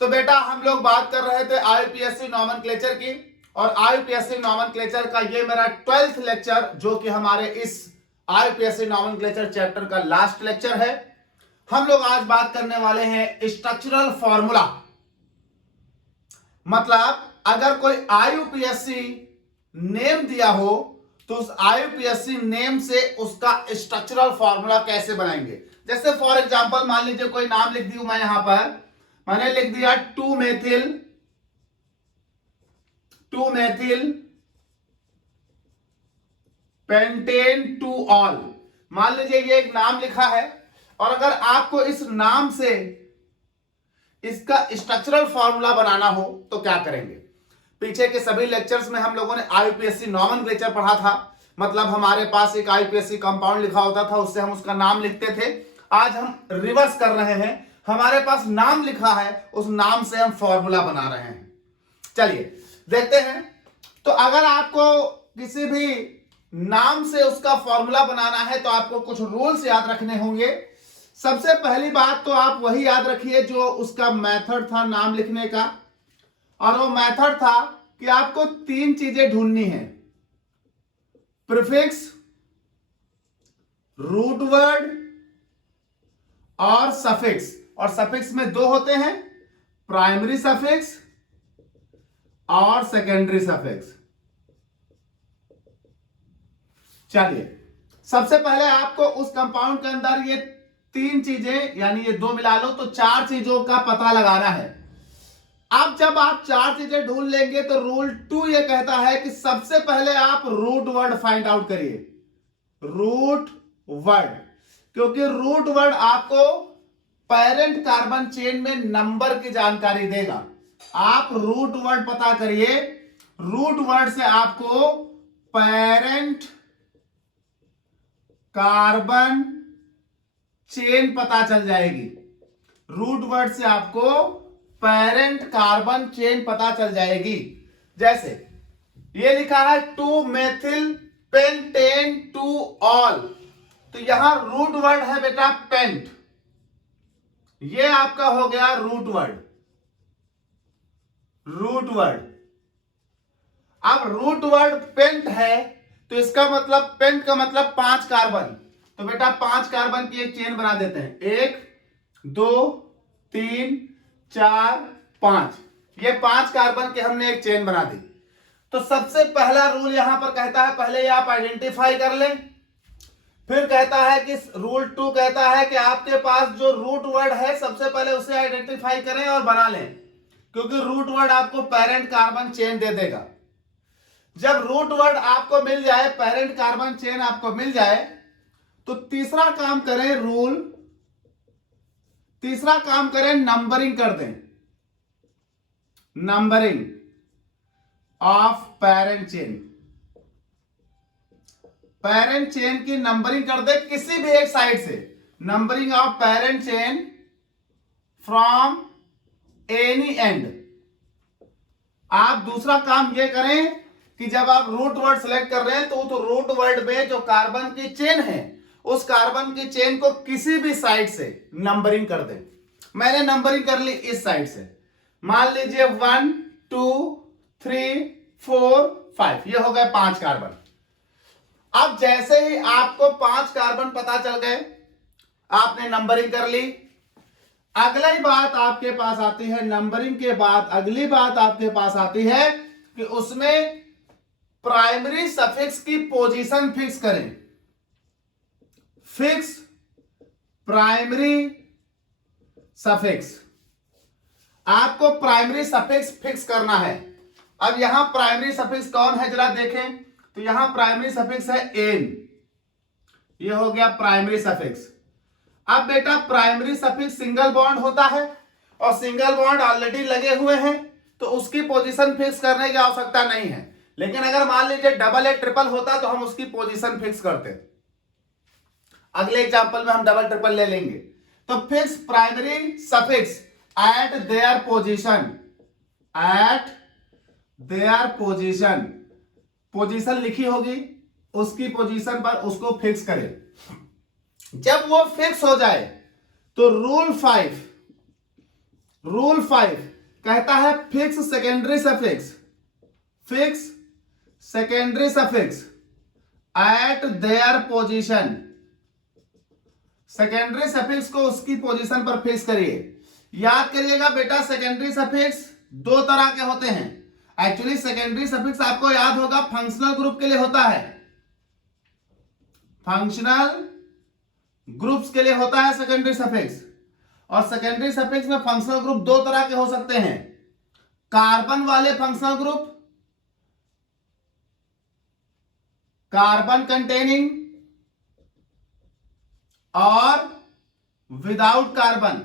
तो बेटा हम लोग बात कर रहे थे आईयूपीएससी नॉमेनक्लेचर की, और आईयूपीएससी नॉमेनक्लेचर का ये मेरा 12th लेक्चर जो कि हमारे इस आईयूपीएससी नॉमेनक्लेचर चैप्टर का लास्ट लेक्चर है। हम लोग आज बात करने वाले हैं स्ट्रक्चरल फॉर्मूला। मतलब अगर कोई आईयूपीएससी नेम दिया हो तो उस आईयूपीएससी नेम से उसका स्ट्रक्चरल फॉर्मूला कैसे बनाएंगे। जैसे फॉर एग्जांपल मान लीजिए कोई नाम लिख दी मैं यहां पर, मैंने लिख दिया 2 मेथिल पेंटेन 2 ऑल। मान लीजिए ये एक नाम लिखा है, और अगर आपको इस नाम से इसका स्ट्रक्चरल फॉर्मूला बनाना हो तो क्या करेंगे। पीछे के सभी लेक्चर्स में हम लोगों ने आईयूपीएससी नॉमेनक्लेचर पढ़ा था। मतलब हमारे पास एक आईयूपीएससी कंपाउंड लिखा होता था, उससे हम उसका नाम लिखते थे। आज हम रिवर्स कर रहे हैं, हमारे पास नाम लिखा है, उस नाम से हम फॉर्मूला बना रहे हैं। चलिए देखते हैं। तो अगर आपको किसी भी नाम से उसका फॉर्मूला बनाना है तो आपको कुछ रूल्स याद रखने होंगे। सबसे पहली बात तो आप वही याद रखिए जो उसका मेथड था नाम लिखने का, और वो मेथड था कि आपको 3 चीजें ढूंढनी है: प्रीफिक्स, रूट वर्ड और सफिक्स। और सफिक्स में 2 होते हैं, प्राइमरी सफिक्स और सेकेंडरी सफिक्स। चलिए सबसे पहले आपको उस कंपाउंड के अंदर ये 3 चीजें, यानी ये 2 मिला लो तो 4 चीजों का पता लगाना है। अब जब आप 4 चीजें ढूंढ लेंगे तो रूल 2 ये कहता है कि सबसे पहले आप रूट वर्ड फाइंड आउट करिए। रूट वर्ड, क्योंकि रूट वर्ड आपको पेरेंट कार्बन चेन में नंबर की जानकारी देगा। आप रूट वर्ड पता करिए, रूट वर्ड से आपको पेरेंट कार्बन चेन पता चल जाएगी। रूट वर्ड से आपको पेरेंट कार्बन चेन पता चल जाएगी। जैसे ये लिखा है 2 मेथिल पेंटेन 2 ऑल, तो यहां रूट वर्ड है बेटा पेंट, ये आपका हो गया रूट वर्ड। रूट वर्ड, अब रूट वर्ड पेंट है तो इसका मतलब पेंट का मतलब 5 कार्बन। तो बेटा 5 कार्बन की एक चेन बना देते हैं, 1 2 3 4 5। ये 5 कार्बन के हमने एक चेन बना दी। तो सबसे पहला रूल यहां पर कहता है पहले ये आप आइडेंटिफाई कर लें। फिर कहता है कि रूल 2 कहता है कि आपके पास जो रूट वर्ड है सबसे पहले उसे आइडेंटिफाई करें और बना लें, क्योंकि रूट वर्ड आपको पेरेंट कार्बन चेन दे देगा। जब रूट वर्ड आपको मिल जाए, पेरेंट कार्बन चेन आपको मिल जाए, तो तीसरा काम करें तीसरा काम करें नंबरिंग कर दें। Numbering of parent chain, parent chain की नंबरिंग कर दे किसी भी एक साइड से। Numbering of parent chain from any and. आप दूसरा काम ये करें कि जब आप रूट वर्ड सेलेक्ट कर रहे हैं तो रूट वर्ड में जो कार्बन की चेन है उस कार्बन की चेन को किसी भी साइड से नंबरिंग कर दें। मैंने नंबरिंग कर ली इस साइड से, मान लीजिए 1 2 3 4 5, ये हो गए 5 कार्बन। अब जैसे ही आपको 5 कार्बन पता चल गए, आपने नंबरिंग कर ली। अगली बात आपके पास आती है, नंबरिंग के बाद अगली बात आपके पास आती है कि उसमें प्राइमरी सफिक्स की पोजीशन फिक्स करें। फिक्स प्राइमरी सफिक्स, आपको प्राइमरी सफिक्स फिक्स करना है। अब यहां प्राइमरी सफिक्स कौन है जरा देखें, तो यहां प्राइमरी सफिक्स है एन, ये हो गया प्राइमरी सफिक्स। अब बेटा प्राइमरी सफिक्स सिंगल बॉन्ड होता है और सिंगल बॉन्ड ऑलरेडी लगे हुए हैं, तो उसकी पोजीशन फिक्स करने की आवश्यकता नहीं है। लेकिन अगर मान लीजिए डबल या ट्रिपल होता तो हम उसकी पोजीशन फिक्स करते। अगले एग्जांपल में हम डबल ट्रिपल ले लेंगे। तो fix primary suffix eight their position, eight their position, position लिखी होगी उसकी पोजीशन पर उसको फिक्स करें। जब वो फिक्स हो जाए तो रूल 5 रूल 5 कहता है fix secondary suffix, fix secondary suffix eight their position. Secondary suffix को उसकी पोजीशन पर फिक्स करिए। याद करिएगा बेटा, सेकेंडरी सफिक्स दो तरह के होते हैं। एक्चुअली सेकेंडरी सफिक्स आपको याद होगा फंक्शनल ग्रुप के लिए होता है, फंक्शनल ग्रुप्स के लिए होता है सेकेंडरी सफिक्स। और सेकेंडरी सफिक्स में फंक्शनल ग्रुप दो तरह के हो सकते हैं, कार्बन वाले फंक्शनल ग्रुप, कार्बन कंटेनिंग, और विदाउट कार्बन।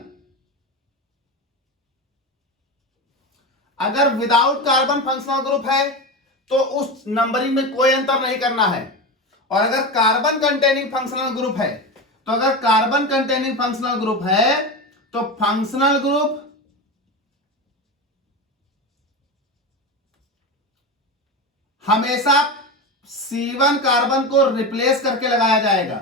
अगर विदाउट कार्बन फंक्शनल ग्रुप है तो उस नंबरिंग में कोई अंतर नहीं करना है। और अगर कार्बन कंटेनिंग फंक्शनल ग्रुप है, तो अगर कार्बन कंटेनिंग फंक्शनल ग्रुप है तो फंक्शनल ग्रुप हमेशा C1 कार्बन को रिप्लेस करके लगाया जाएगा।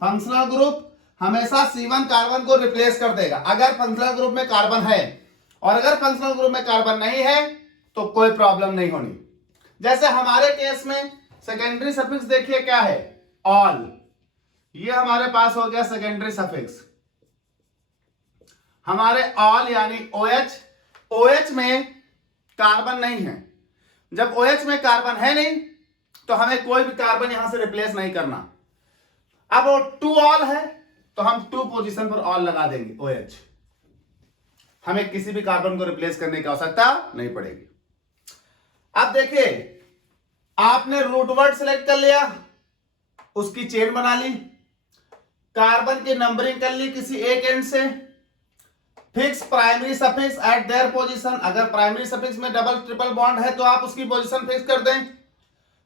फंक्शनल ग्रुप हमेशा C1 कार्बन को रिप्लेस कर देगा अगर फंक्शनल ग्रुप में कार्बन है, और अगर फंक्शनल ग्रुप में कार्बन नहीं है तो कोई प्रॉब्लम नहीं होनी। जैसे हमारे केस में सेकेंडरी सफिक्स देखिए क्या है, ऑल। ये हमारे पास हो गया सेकेंडरी सफिक्स। हमारे ऑल यानी OH, OH में कार्बन नहीं है। जब OH में कार्बन है नहीं तो हमें कोई भी कार्बन यहां से रिप्लेस नहीं करना। अब वो 2 ऑल है तो हम 2 पोजीशन पर ऑल लगा देंगे OH। हमें किसी भी कार्बन को रिप्लेस करने की आवश्यकता नहीं पड़ेगी। अब देखिए, आपने रूट वर्ड सेलेक्ट कर लिया, उसकी चेन बना ली, कार्बन की नंबरिंग कर ली किसी एक एंड से, fix primary suffix eight their position. अगर प्राइमरी सफिक्स में डबल ट्रिपल बॉन्ड है तो आप उसकी पोजीशन फिक्स कर दें।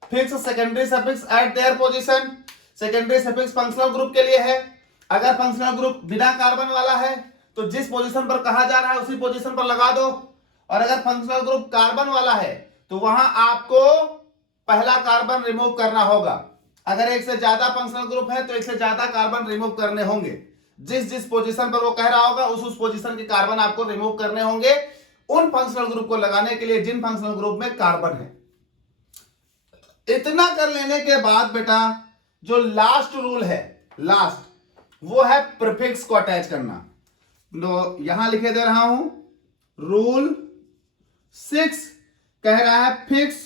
Fix secondary suffix eight their position. Secondary suffix functional group के लिए है। अगर फंक्शनल ग्रुप बिना कार्बन वाला है तो जिस पोजीशन पर कहा जा रहा है उसी पोजीशन पर लगा दो। और अगर फंक्शनल ग्रुप कार्बन वाला है तो वहां आपको पहला कार्बन रिमूव करना होगा। अगर एक से ज्यादा फंक्शनल ग्रुप है तो एक से ज्यादा कार्बन रिमूव करने होंगे। जिस जिस पोजीशन पर वो कह रहा होगा उस पोजीशन के कार्बन आपको रिमूव करने होंगे उन फंक्शनल ग्रुप को लगाने के लिए जिन फंक्शनल ग्रुप में कार्बन है। इतना कर लेने के बाद बेटा जो लास्ट रूल है, लास्ट, वो है प्रीफिक्स को अटैच करना। तो यहां लिखे दे रहा हूं, रूल 6 कह रहा है fix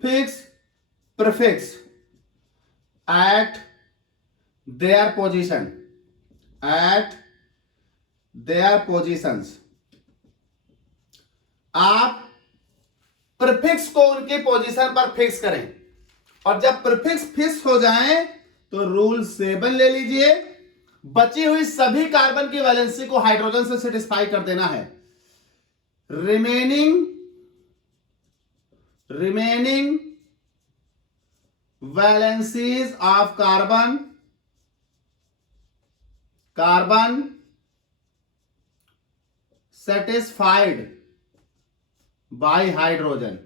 prefix eight their position, eight there positions. आप प्रीफिक्स को उनकी पोजीशन पर फिक्स करें, और जब प्रीफिक्स फिक्स हो जाए तो रूल 7 ले लीजिए। बची हुई सभी कार्बन की वैलेंसी को हाइड्रोजन से सेटिस्फाई कर देना है। Remaining valencies of carbon satisfied by hydrogen.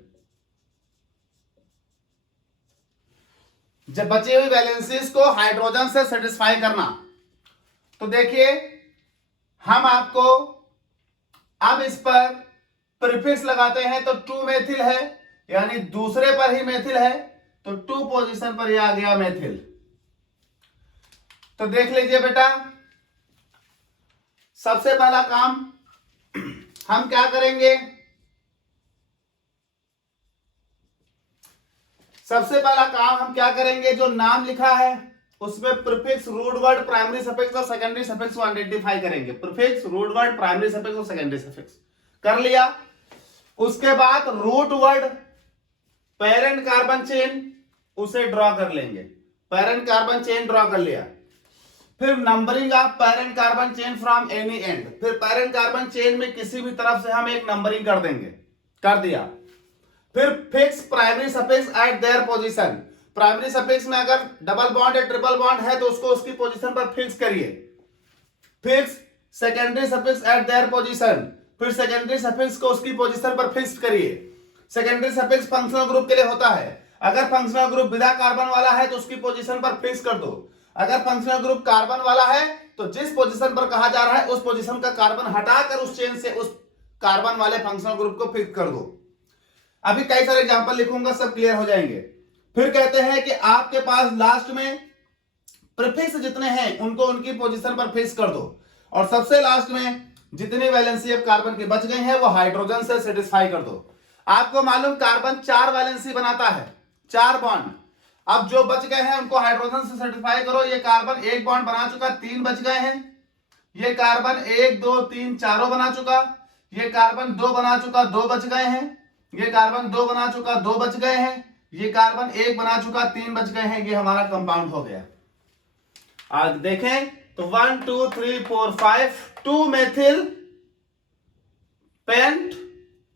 जब बची हुई वैलेंसीज को हाइड्रोजन से सेटिस्फाई करना, तो देखिए हम आपको अब इस पर प्रीफिक्स लगाते हैं तो 2 मेथिल है, यानी दूसरे पर ही मेथिल है तो 2 पोजीशन पर यह आ गया मेथिल। तो देख लीजिए बेटा, सबसे पहला काम हम क्या करेंगे, जो नाम लिखा है उसमें prefix, root word, primary suffix और सेकेंडरी सफिक्स को आइडेंटिफाई करेंगे। Prefix, root word, primary suffix और सेकेंडरी सफिक्स कर लिया। उसके बाद root word parent carbon chain, उसे ड्रॉ कर लेंगे। पेरेंट कार्बन चेन ड्रॉ कर लिया। फिर numbering of parent carbon chain from any end, फिर पेरेंट कार्बन चेन में किसी भी तरफ से हम एक नंबरिंग कर देंगे, कर दिया। फिर fix primary suffix eight their position. Primary suffix में अगर डबल बॉन्ड या ट्रिपल बॉन्ड है तो उसको उसकी पोजीशन पर फिक्स करिए। Fix secondary suffix eight their position, फिर सेकेंडरी सफिक्स को उसकी पोजीशन पर फिक्स करिए। सेकेंडरी सफिक्स फंक्शनल ग्रुप के लिए होता है। अगर फंक्शनल ग्रुप बिना कार्बन वाला है तो उसकी पोजीशन पर फिक्स कर दो। अगर फंक्शनल ग्रुप कार्बन वाला है तो जिस पोजीशन पर कहा जा रहा है उस पोजीशन का कार्बन हटाकर उस चेन से उस कार्बन वाले फंक्शनल ग्रुप को फिक्स कर दो। अभी कई सारे एग्जांपल लिखूंगा, सब क्लियर हो जाएंगे। फिर कहते हैं कि आपके पास लास्ट में प्रीफिक्स जितने हैं उनको उनकी पोजीशन पर फिक्स कर दो, और सबसे लास्ट में जितनी वैलेंसी अब कार्बन के बच गई है वो हाइड्रोजन से सेटिस्फाई कर दो। आपको मालूम कार्बन 4 वैलेंसी बनाता है, 4 बॉन्ड। अब जो बच गए हैं उनको हाइड्रोजन से सेटिस्फाई करो। ये कार्बन 1 बॉन्ड बना चुका, 3 बच गए हैं। ये कार्बन 1 2 3 चारों बना चुका। ये कार्बन 2 बना चुका, 2 बच गए हैं। ये कार्बन 2 बना चुका, 2 बच गए हैं। ये कार्बन 1 बना चुका, 3 बच गए हैं। ये हमारा कंपाउंड हो गया। आज देखें तो 1 2 3 4 5 2 methyl pent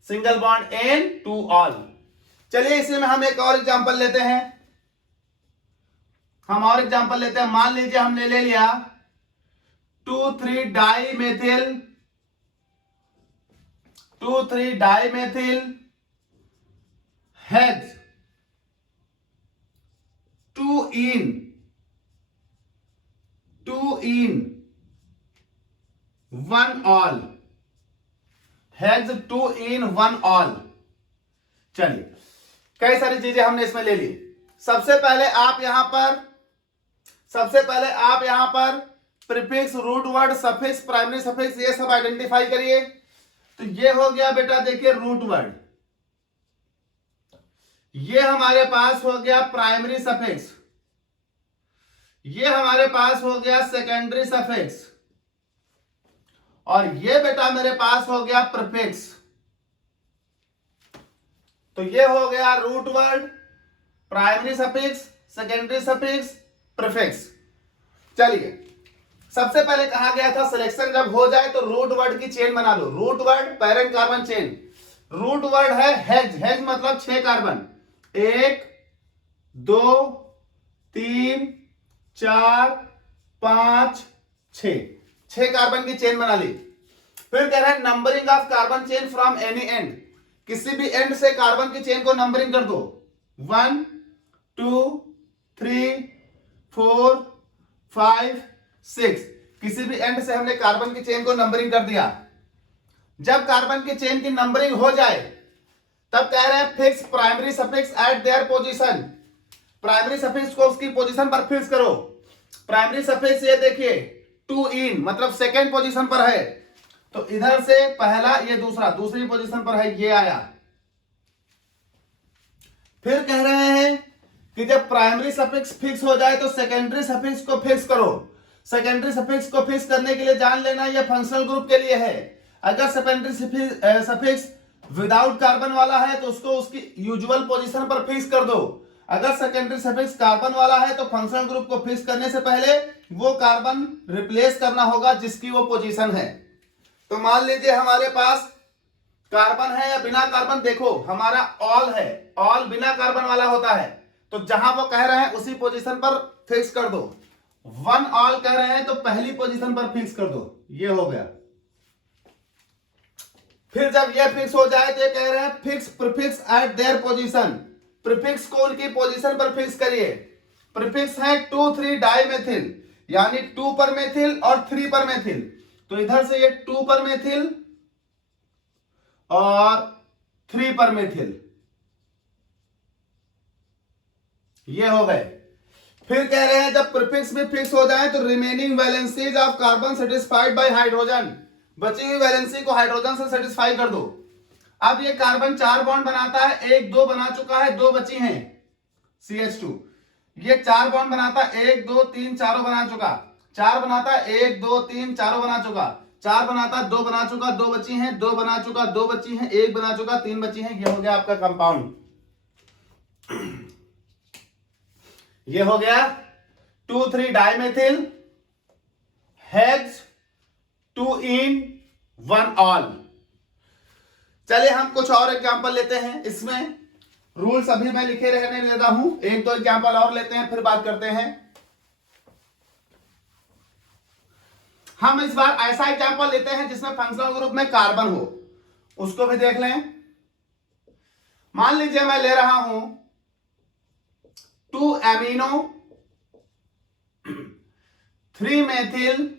single bond en 2 ol. चलिए इसी में हम एक और एग्जांपल लेते हैं। मान लीजिए हमने ले लिया 2 3 डाई मेथिल हेक्स 2 इन 1 ऑल, हेक्स 2 इन 1 ऑल। चलिए कई सारी चीजें हमने इसमें ले ली। सबसे पहले आप यहां पर prefix, root word, suffix, primary suffix ये सब आइडेंटिफाई करिए। तो ये हो गया बेटा, देखिए रूट वर्ड। ये हमारे पास हो गया प्राइमरी सफिक्स। ये हमारे पास हो गया सेकेंडरी सफिक्स। और ये बेटा मेरे पास हो गया प्रीफिक्स। तो ये हो गया root word, primary suffix, secondary suffix, prefix. चलिए सबसे पहले कहा गया था सिलेक्शन जब हो जाए तो रूट वर्ड की चेन बना लो। Root word parent carbon chain. Root word है हेक्स। हेक्स मतलब 6 कार्बन, 1 2 3 4 5 6 कार्बन की चेन बना ली। फिर कह रहे हैं numbering of carbon chain from any and. किसी भी एंड से कार्बन की चेन को नंबरिंग कर दो। 1 2 3 4 5 6। किसी भी एंड से हमने कार्बन की चेन को नंबरिंग कर दिया। जब कार्बन की चेन की नंबरिंग हो जाए तब कह रहे हैं fix primary suffix eight their position. Primary suffix को उसकी पोजीशन पर फिक्स करो। प्राइमरी सफिक्स ये देखिए 2 इन मतलब सेकेंड पोजीशन पर है, तो इधर से पहला, ये दूसरी पोजीशन पर है, ये आया। फिर कह रहे हैं कि जब प्राइमरी सफिक्स फिक्स हो जाए तो सेकेंडरी सफिक्स को फिक्स करो। सेकेंडरी सफिक्स को फिक्स करने के लिए जान लेना ये फंक्शनल ग्रुप के लिए है। अगर सेकेंडरी सफिक्स विदाउट कार्बन वाला है तो उसको उसकी यूजुअल पोजीशन पर फिक्स कर दो। अगर सेकेंडरी सफिक्स कार्बन वाला है तो फंक्शनल ग्रुप को फिक्स करने से पहले वो कार्बन रिप्लेस करना होगा जिसकी वो पोजीशन है। तो मान लीजिए हमारे पास कार्बन है या बिना कार्बन, देखो हमारा ऑल है, ऑल बिना कार्बन वाला होता है, तो जहां वो कह रहे हैं उसी पोजीशन पर फिक्स कर दो। 1 ऑल कह रहे हैं तो पहली पोजीशन पर फिक्स कर दो, ये हो गया। फिर जब ये फिक्स हो जाए तो ये कह रहे हैं fix prefix eight their position. Prefix को उनकी पोजीशन पर फिक्स करिए। प्रीफिक्स है 2 3 डाई मेथिल, यानी 2 पर मेथिल और 3 पर मेथिल। तो इधर से ये 2 पर मेथिल और 3 पर मेथिल, ये हो गए। फिर कह रहे हैं जब प्रीफिक्स भी फिक्स हो जाए तो remaining valencies of carbon satisfied by hydrogen, बची हुई वैलेंसी को हाइड्रोजन से सेटिस्फाई कर दो। अब ये कार्बन 4 बॉन्ड बनाता है, 1 2 बना चुका है, 2 बची हैं CH2। ये 4 बॉन्ड बनाता है, 1 2 3 चारों बना चुका। 4 बनाता है, 1 2 3 चारों बना चुका। 4 बनाता है, 2 बना चुका, 2 बची हैं, 2 बना चुका, 2 बची हैं, 1 बना चुका, 3 बची हैं। ये हो गया आपका कंपाउंड। ये हो गया 2 3 डाइमेथिल हेक्स 2 इन 1 ऑल। चलिए हम कुछ और एग्जांपल लेते हैं। इसमें रूल्स अभी मैं लिखे रहने देता हूं, 1 2 एग्जांपल और लेते हैं फिर बात करते हैं। हम इस बार ऐसा एग्जांपल लेते हैं जिसमें फंक्शनल ग्रुप में कार्बन हो, उसको भी देख लें। मान लीजिए मैं ले रहा हूं 2 amino 3 methyl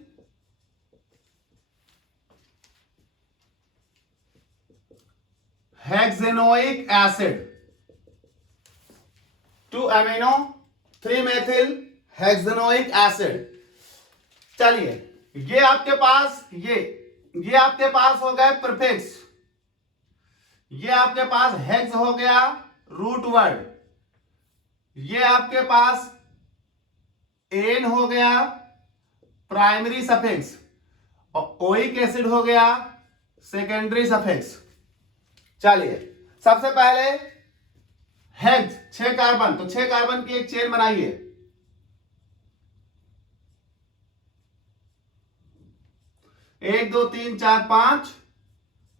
hexanoic acid, 2 amino 3 methyl hexanoic acid. चलिए ये आपके पास ये आपके पास हो गए प्रीफिक्स, ये आपके पास हेक्स हो गया रूट वर्ड, ये आपके पास एन हो गया प्राइमरी सफिक्स और ओइक एसिड हो गया सेकेंडरी सफिक्स। चलिए सबसे पहले हेक्स 6 कार्बन, तो 6 कार्बन की एक चेन बनाइए। एक दो तीन चार पांच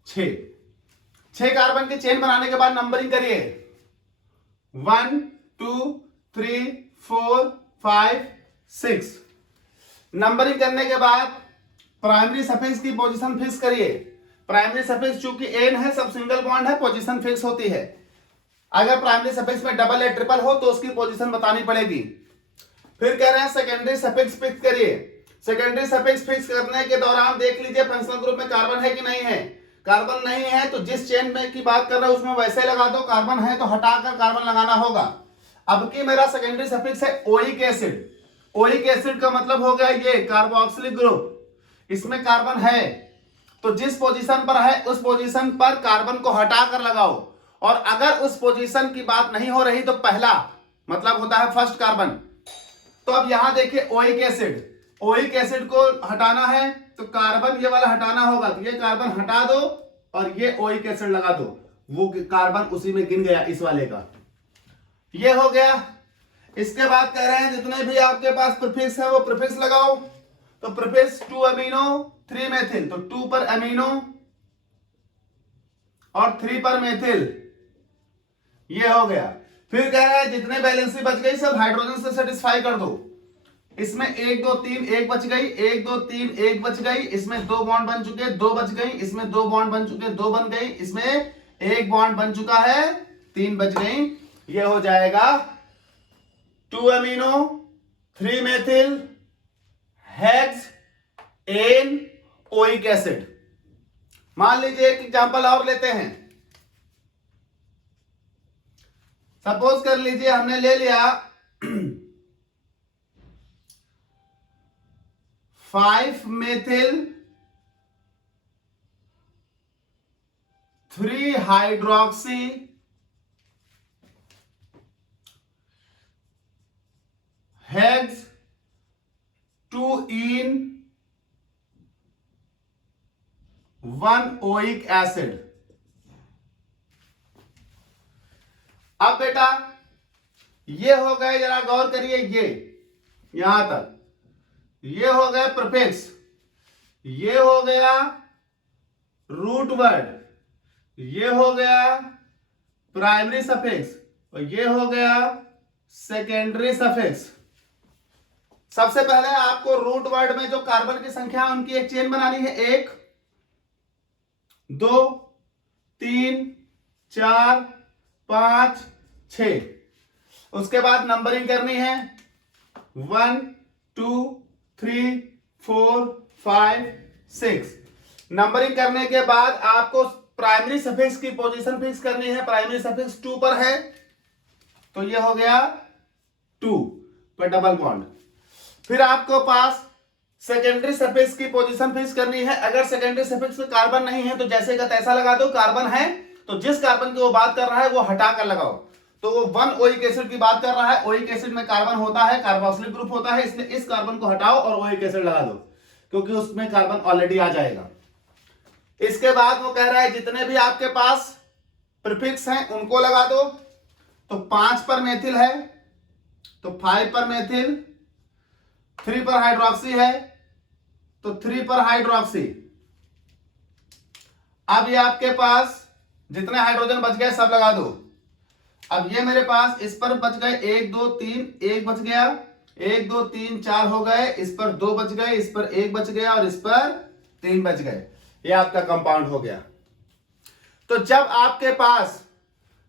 6 कार्बन की चेन बनाने के बाद नंबरिंग करिए 1 2 3 4 5 6। नंबरिंग करने के बाद प्राइमरी सफिक्स की पोजीशन फिक्स करिए। प्राइमरी सफिक्स चूंकि एन है, सब सिंगल बॉन्ड है, पोजीशन फिक्स होती है। अगर प्राइमरी सफिक्स में डबल या ट्रिपल हो तो उसकी पोजीशन बतानी पड़ेगी। फिर कह रहे हैं सेकेंडरी सफिक्स फिक्स करिए। सेकेंडरी सफिक्स फिक्स करने के दौरान देख लीजिए फंक्शनल ग्रुप में कार्बन है कि नहीं है। कार्बन नहीं है तो जिस चेन में की बात कर रहे हो उसमें वैसे लगा दो, कार्बन है तो हटाकर कार्बन लगाना होगा। अब की मेरा सेकेंडरी सफिक्स है ओइक एसिड। ओइक एसिड का मतलब हो गया ये कार्बोक्सिलिक ग्रुप, इसमें कार्बन है तो जिस पोजीशन पर है उस पोजीशन पर कार्बन को हटाकर लगाओ, और अगर उस पोजीशन की बात नहीं हो रही तो पहला मतलब होता है फर्स्ट कार्बन। तो अब यहां देखिए ओइक एसिड, ओइक एसिड को हटाना है तो कार्बन ये वाला हटाना होगा, तो ये कार्बन हटा दो और ये ओइक एसिड लगा दो, वो कार्बन उसी में गिन गया इस वाले का। ये हो गया। इसके बाद कह रहे हैं जितने भी आपके पास प्रीफिक्स है वो प्रीफिक्स लगाओ। तो प्रीफिक्स 2 अमीनो 3 मेथिल, तो 2 पर अमीनो और 3 पर मेथिल, ये हो गया। फिर कह रहा है जितने बैलेंसी बच गई सब हाइड्रोजन से सेटिस्फाई कर दो। इसमें 1 2 3 1 बच गई, 1 2 3 1 बच गई, इसमें 2 बॉन्ड बन चुके 2 बच गई, इसमें 2 बॉन्ड बन चुके 2 बन गई, इसमें 1 बॉन्ड बन चुका है 3 बच गई। ये हो जाएगा 2 amino 3 methyl hexanoic acid. मान लीजिए एक एग्जांपल और लेते हैं। सपोज कर लीजिए हमने ले लिया 5 मेथिल 3 हाइड्रोक्सी हेक्स 2 इन 1 ओइक एसिड। अब बेटा ये हो गए, जरा गौर करिए, ये यहां तक ये हो गए प्रीफिक्स, ये हो गया रूट वर्ड, ये हो गया प्राइमरी सफिक्स और ये हो गया सेकेंडरी सफिक्स। सबसे पहले आपको रूट वर्ड में जो कार्बन की संख्या है उनकी एक चेन बनानी है, 1 2 3 4 5 6। उसके बाद नंबरिंग करनी है 1 2 3 4 5 6। नंबरिंग करने के बाद आपको प्राइमरी सफिक्स की पोजीशन फिक्स करनी है। प्राइमरी सफिक्स 2 पर है तो ये हो गया 2 पर डबल बॉन्ड। फिर आपको पास सेकेंडरी सफिक्स की पोजीशन फिक्स करनी है। अगर सेकेंडरी सफिक्स में कार्बन नहीं है तो जैसे का तैसा लगा दो, कार्बन है तो जिस कार्बन की वो बात कर रहा है वो हटाकर लगाओ। तो वो 1 ओइक एसिड की बात कर रहा है, ओइक एसिड में कार्बन होता है, कार्बोक्सिलिक ग्रुप होता है, इसलिए इस कार्बन को हटाओ और ओइक एसिड लगा दो क्योंकि उसमें कार्बन ऑलरेडी आ जाएगा। इसके बाद वो कह रहा है जितने भी आपके पास प्रीफिक्स हैं उनको लगा दो। तो 5 पर मेथिल है तो 5 पर मेथिल, 3 पर हाइड्रोक्सी है तो 3 पर हाइड्रोक्सी। अब ये आपके पास जितने हाइड्रोजन बच गए सब लगा दो। अब ये मेरे पास इस पर बच गए 1 2 3 1 बच गया, 1 2 3 4 हो गए, इस पर 2 बच गए, इस पर 1 बच गया और इस पर 3 बच गए। ये आपका कंपाउंड हो गया। तो जब आपके पास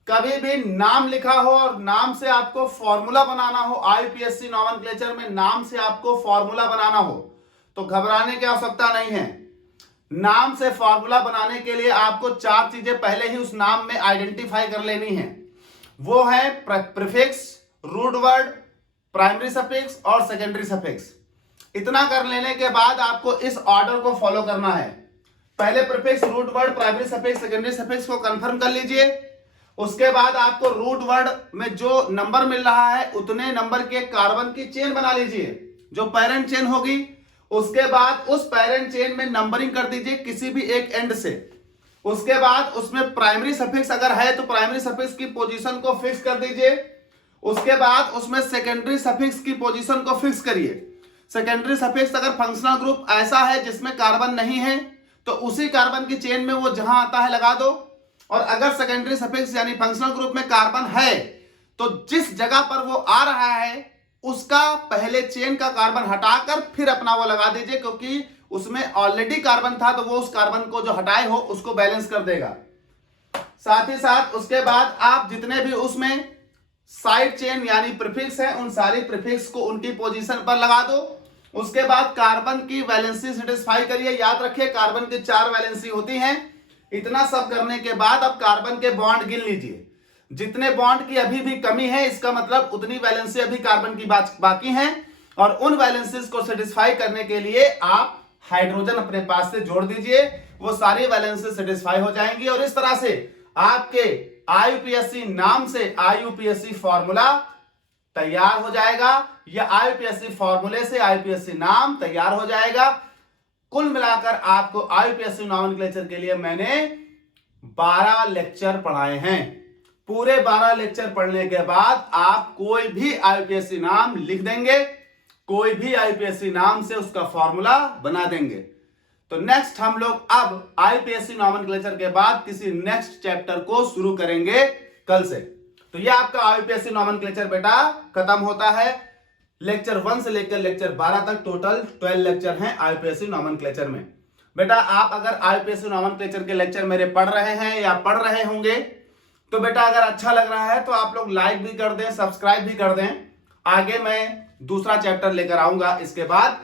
कभी भी नाम लिखा हो और नाम से आपको फॉर्मूला बनाना हो, आईयूपीएससी नोमेनक्लेचर में नाम से आपको फॉर्मूला बनाना हो, तो घबराने की आवश्यकता नहीं है। नाम से फॉर्मूला बनाने के लिए आपको 4 चीजें पहले ही उस नाम में आइडेंटिफाई कर लेनी है। वो है prefix, root word, primary suffix और सेकेंडरी सफिक्स। इतना कर लेने के बाद आपको इस ऑर्डर को फॉलो करना है। पहले prefix, root word, primary suffix, secondary suffix को कंफर्म कर लीजिए। उसके बाद आपको रूट वर्ड में जो नंबर मिल रहा है उतने नंबर के कार्बन की चेन बना लीजिए, जो पेरेंट चेन होगी। उसके बाद उस पेरेंट चेन में नंबरिंग कर दीजिए किसी भी एक एंड से। उसके बाद उसमें प्राइमरी सफिक्स अगर है तो प्राइमरी सफिक्स की पोजीशन को फिक्स कर दीजिए। उसके बाद उसमें सेकेंडरी सफिक्स की पोजीशन को फिक्स करिए। सेकेंडरी सफिक्स अगर फंक्शनल ग्रुप ऐसा है जिसमें कार्बन नहीं है तो उसी कार्बन की चेन में वो जहां आता है लगा दो। और अगर सेकेंडरी सफिक्स यानी फंक्शनल ग्रुप में कार्बन है तो जिस जगह पर वो आ रहा है उसका पहले चेन का कार्बन हटाकर फिर अपना वो लगा दीजिए, क्योंकि उसमें ऑलरेडी कार्बन था तो वो उस कार्बन को जो हटाए हो उसको बैलेंस कर देगा। साथ ही साथ उसके बाद आप जितने भी उसमें साइड चेन यानी प्रीफिक्स है उन सारी प्रीफिक्स को उनकी पोजीशन पर लगा दो। उसके बाद कार्बन की वैलेंसी सेटिस्फाई करिए। याद रखिए कार्बन की 4 वैलेंसी होती हैं। इतना सब करने के बाद अब कार्बन के बॉन्ड गिन लीजिए। जितने बॉन्ड की अभी भी कमी है इसका मतलब उतनी वैलेंसी अभी कार्बन की बाकी है, और उन वैलेंसीज को सेटिस्फाई करने के लिए आप हाइड्रोजन अपने पास से जोड़ दीजिए। वो सारी वैलेंसी सेटिस्फाई हो जाएंगी और इस तरह से आपके आईयूपीएससी नाम से आईयूपीएससी फॉर्मूला तैयार हो जाएगा, या आईयूपीएससी फॉर्मूले से आईयूपीएससी नाम तैयार हो जाएगा। कुल मिलाकर आपको आईयूपीएससी नोमेनक्लेचर के लिए मैंने 12 लेक्चर पढ़ाए हैं। पूरे 12 लेक्चर पढ़ने के बाद आप कोई भी आईयूपीएससी नाम लिख देंगे, कोई भी आईयूपीएससी नाम से उसका फॉर्मूला बना देंगे। तो नेक्स्ट हम लोग अब आईयूपीएससी नोमेनक्लेचर के बाद किसी नेक्स्ट चैप्टर को शुरू करेंगे कल से। तो ये आपका आईयूपीएससी नोमेनक्लेचर बेटा खत्म होता है। लेक्चर 1 से लेकर लेक्चर 12 तक टोटल 12 लेक्चर हैं आईयूपीएससी नोमेनक्लेचर में। बेटा आप अगर आईयूपीएससी नोमेनक्लेचर के लेक्चर मेरे पढ़ रहे हैं या पढ़ रहे होंगे तो बेटा अगर अच्छा लग रहा है तो आप लोग लाइक भी कर दें, सब्सक्राइब भी कर दें। आगे मैं दूसरा चैप्टर लेकर आऊंगा इसके बाद।